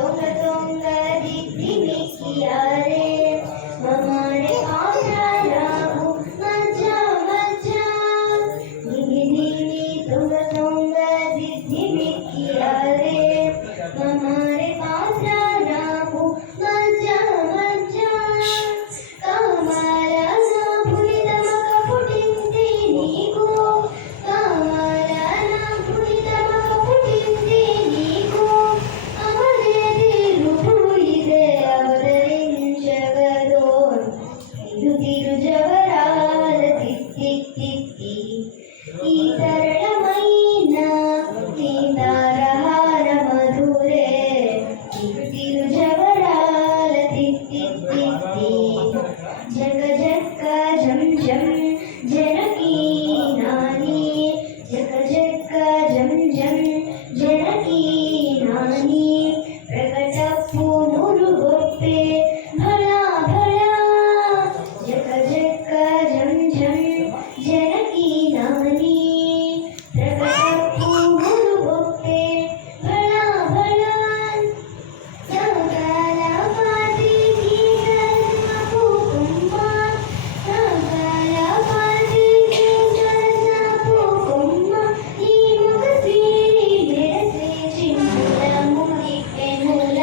తొంగ తొంగ దిద్ది మిక్కియారే మమారే ఆరారావు మజ్జా మజ్జా దిగి దిగి తొంగ తొంగ దిద్ది మిక్కియారే మమారే ఆరారావు మజ్జా మజ్జా కామాల నా పులితమక పుట్టింది నీకు కామాల నా పులితమక పుట్టింది నీకు అవలేది రుపువు ఇదే అవతరించగదో తిరు తిరు జవరాల తిత్తి తిత్తి ఈ సరళమైన నీతారహార మధురే తిరు తిరు జవరాల తిత్తి తిత్తి జగ జక్క జం జం జనకీ నాని జగ జక్క జం జం జనకీ నాని ప్రకటప్పు మురుగొప్పే భళా భళా జగ జక్క జం జం జనకీ నాని ప్రకటప్పు మురుగొప్పే భళా భళా నాగాల పాటి గీతలపు కొమ్మ నాగాల పాటి గీతలపు కొమ్మ ఈ ముఖసిరి మెరసే చిన్నుల ముగిపెనుల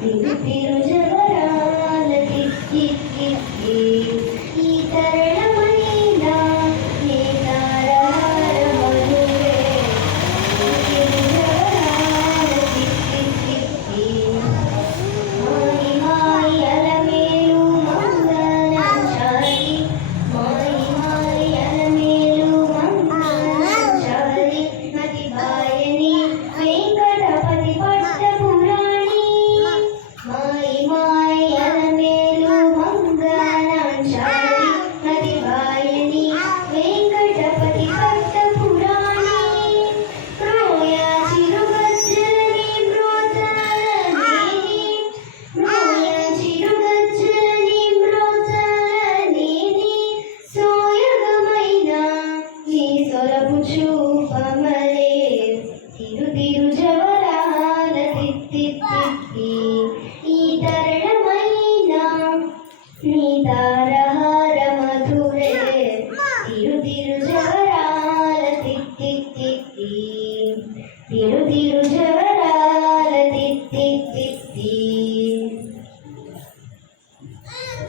తిరు తిరు జవరాల తిత్తి తిత్తి ఈ తరళమైన నేతారహార మధురే తిరు జవరాల తిత్తి తిత్తి మాయి మాయి అలమేలు మంగళంచారి మాయి మాయి అలమేలు మంగళంచారి మతి బాయని వెంకటపతి పట్టపురాణి మాయి మాయి అలమేలు మంగళంచారి మతి బాయని వెంకటపతి పట్టపురాణి ప్రోయా చిరుగజ్జలని బ్రోచాలని ప్రోయా చిరుగజ్జలని బ్రోచాలని సోయగమైన నీ సొలపు చూపమలే తిరు తిరు జవరాల తిత్తి తిత్తి ఈ తరళమైన నీ తారహార మధురే తిరు తిరు జవరాల తిత్తి తిత్తి తిరు తిరు జవరాల తిత్తి తిత్తి